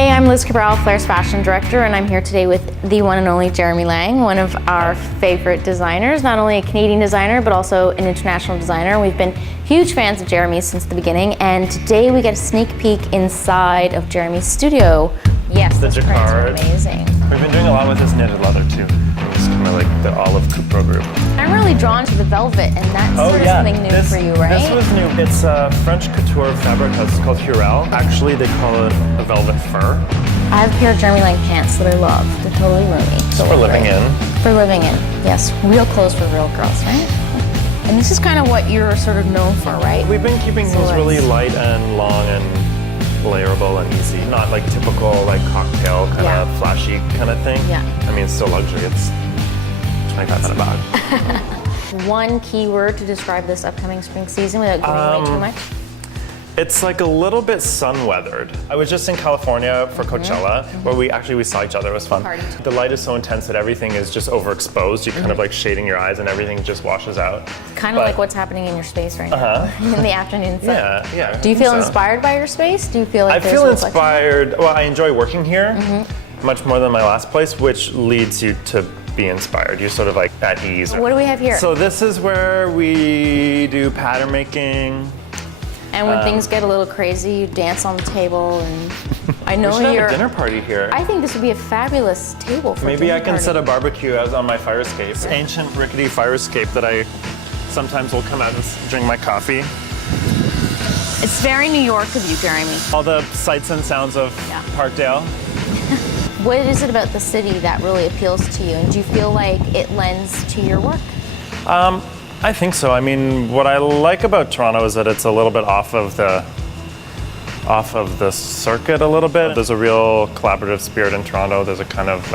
Hey, I'm Liz Cabral, Flair's fashion director, and I'm here today with the one and only Jeremy Laing, one of our favorite designers, not only a Canadian designer, but also an international designer. We've been huge fans of Jeremy's since the beginning, and today we get a sneak peek inside of Jeremy's studio. Yes, the prints are amazing. We've been doing a lot with this knitted leather too. It's kind of like the olive Cabral group. I'm really drawn to the velvet, and that's sort of something new for you, right? This was new. It's a French couture fabric that's called Cabral. Actually, they call it a velvet fur. I have a pair of Jeremy Laing pants that I love. They're totally roomy. So for living in. For living in, yes. Real clothes for real girls, right? And this is kind of what you're sort of known for, right? We've been keeping things really light and long and layerable and easy. Not like typical like cocktail kind of flashy kind of thing. Yeah. I mean, it's still luxury. It's $25 a bag. One key word to describe this upcoming spring season without giving away too much? It's like a little bit sun-weathered. I was just in California for Coachella, where we saw each other. It was fun. The light is so intense that everything is just overexposed. You're kind of like shading your eyes and everything just washes out. Kind of like what's happening in your space right now in the afternoon sun. Yeah. Do you feel inspired by your space? Do you feel like I feel inspired. Well, I enjoy working here much more than my last place, which leads you to be inspired. You're sort of like at ease. What do we have here? So this is where we do pattern making. And when things get a little crazy, you dance on the table, and I know we should have a dinner party here. I think this would be a fabulous table for Maybe I can set a barbecue out on my fire escape. It's an ancient rickety fire escape that I sometimes will come out and drink my coffee. It's very New York of you, Jeremy. All the sights and sounds of Parkdale. What is it about the city that really appeals to you, and do you feel like it lends to your work? I think so. I mean, what I like about Toronto is that it's a little bit off of the circuit a little bit. There's a real collaborative spirit in Toronto. There's a kind of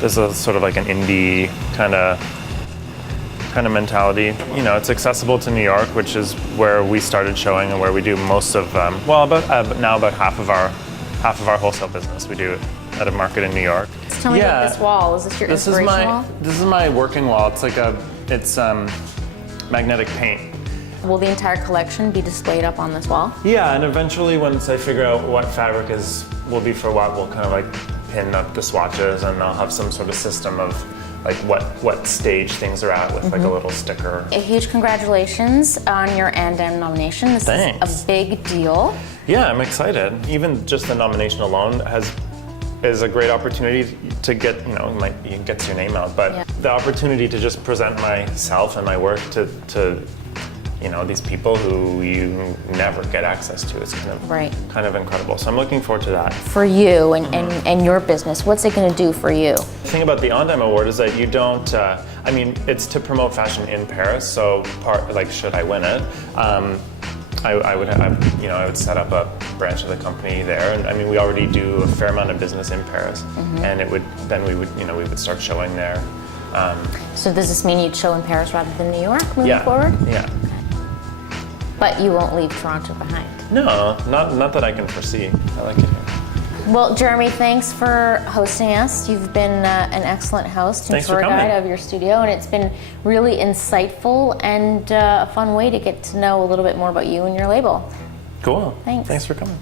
there's a sort of like an indie kind of mentality. You know, it's accessible to New York, which is where we started showing and where we do most of about half of our wholesale business. We do at a market in New York. So tell me about this wall. Is this your inspiration wall? This is my working wall. It's like it's magnetic paint. Will the entire collection be displayed up on this wall? Yeah, and eventually once I figure out what fabric will be for what, we'll kind of like pin up the swatches, and I'll have some sort of system of like what stage things are at with like a little sticker. A huge congratulations on your &M nomination. This is a big deal. Yeah, I'm excited. Even just the nomination alone is a great opportunity to get, it gets your name out, but the opportunity to just present myself and my work to these people who you never get access to. It's kind of incredible. So I'm looking forward to that. For you and your business, what's it going to do for you? The thing about the &M Award is that you don't, it's to promote fashion in Paris, so should I win it, I would set up a branch of the company there, and we already do a fair amount of business in Paris, and we would start showing there. So does this mean you'd show in Paris rather than New York moving forward? Yeah. But you won't leave Toronto behind? No, not that I can foresee. I like it here. Well, Jeremy, thanks for hosting us. You've been an excellent host and tour guide of your studio, and it's been really insightful and a fun way to get to know a little bit more about you and your label. Cool. Thanks for coming.